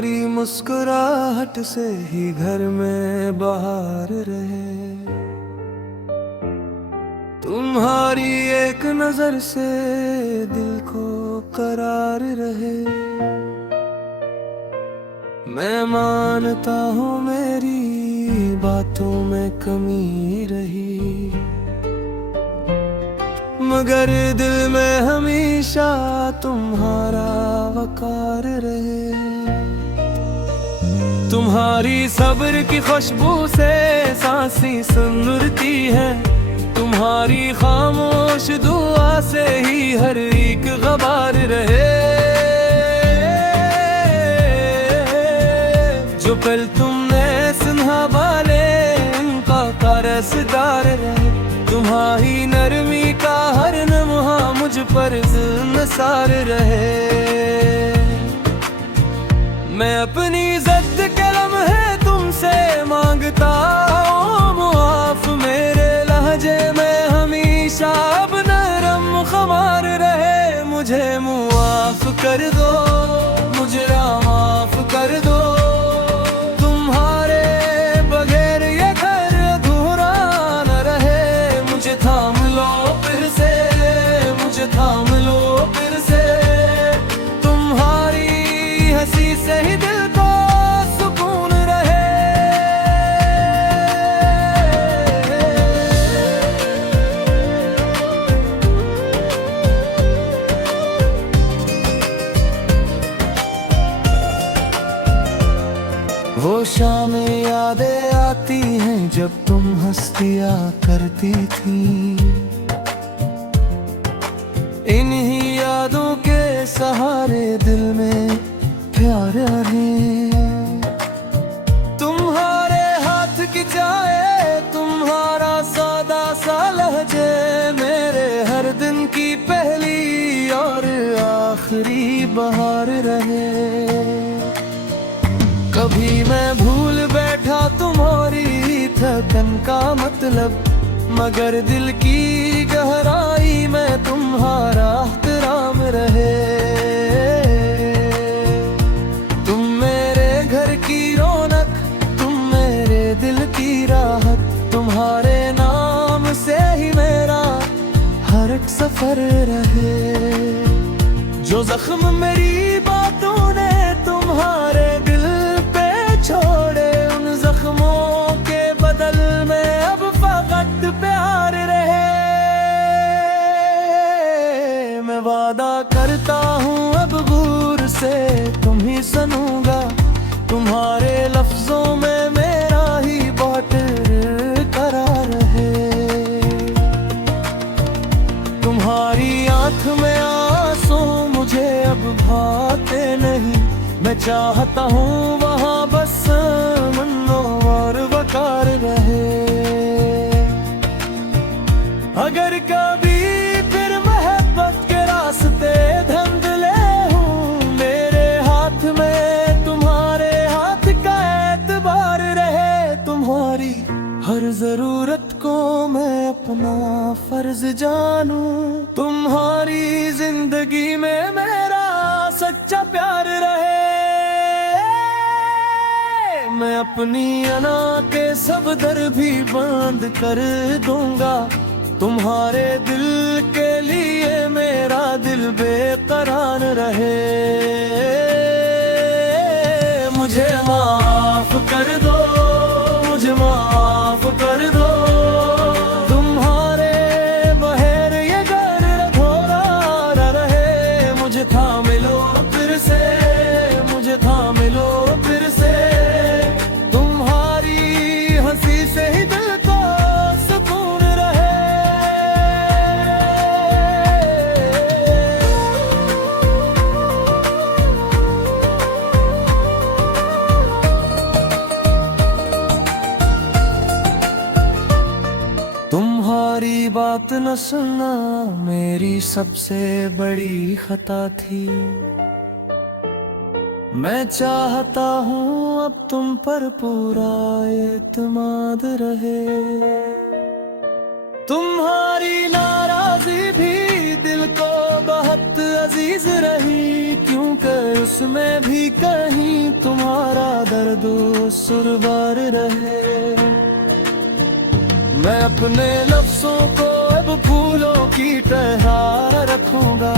तुम्हारी मुस्कुराहट से ही घर में बहार रहे, तुम्हारी एक नजर से दिल को करार रहे। मैं मानता हूँ मेरी बातों में कमी रही, मगर दिल में हमेशा तुम्हारा वकार रहे। तुम्हारी सब्र की खुशबू से सांसें सुलगती है, तुम्हारी खामोश दुआ से ही हर एक गबार रहे। जो पल तुमने सुना वाले उनका कारसदार रहे, तुम्हारी नरमी का हर लम्हा मुझ पर निसार रहे। मैं अपनी इज्जत के लम्हे तुमसे मांगता हूँ मुआफ, मेरे लहजे में हमेशा अब नरम खमार रहे। मुझे मुआफ कर दो, मुझे माफ कर दो, तुम्हारे बगैर ये घर अधूरा न रहे। मुझे थाम लो फिर से, मुझे थाम लो फिर से, तुम्हारी हंसी से ही दिल को सुकून रहे। वो शामें यादें आती हैं जब तुम हंसिया करती थी, इन्हीं यादों के सहारे दिल में प्यार है। तुम्हारे हाथ की चाय, तुम्हारा सादा सा लहजे, मेरे हर दिन की पहली और आखिरी बहार रहे। कभी मैं भूल बैठा तुम्हारी थकन का मतलब, मगर दिल की गहराई में तुम्हारा एहतराम रहे। तुम मेरे घर की रौनक, तुम मेरे दिल की राहत, तुम्हारे नाम से ही मेरा हर एक सफर रहे। जो जख्म मेरी बातों ने तुम्हारे दिल पे छोड़े, उन जख्मों के बदल में अब फकत प्यार रहे। मैं वादा करता हूँ अब गौर से तुम ही सुनूंगा, तुम्हारे लफ्जों में मेरा ही बहुत करार है। तुम्हारी आंख में आंसू मुझे अब भाते नहीं, मैं चाहता हूँ वहाँ बस मन्नो और वकार रहे। अगर कभी फिर मोहब्बत के रास्ते धंधले हूँ, मेरे हाथ में तुम्हारे हाथ का एतबार रहे। तुम्हारी हर जरूरत को मैं अपना फर्ज जानूं, तुम्हारी जिंदगी में मेरा सच्चा प्यार रहे। मैं अपनी अना के सब दर भी बंद कर दूंगा, तुम्हारे दिल के लिए मेरा दिल बेकरार रहे। मुझे माफ कर दो, मुझे माफ कर दो, तुम्हारे बगैर ये घर अधूरा न रहे। मुझे थाम लो फिर से, मुझे थाम लो फिर से, तुम्हारी हंसी से ही दिल को सुकून रहे। तुम्हारी बात न सुनना मेरी सबसे बड़ी खता थी, मैं चाहता हूँ अब तुम पर पूरा एतमाद रहे। तुम्हारी नाराजगी भी दिल को बहुत अजीज रही, क्योंकि उसमें भी कहीं तुम्हारा दर्द सुरवार रहे। मैं अपने लफ्जों को अब फूलों की तरह रखूंगा,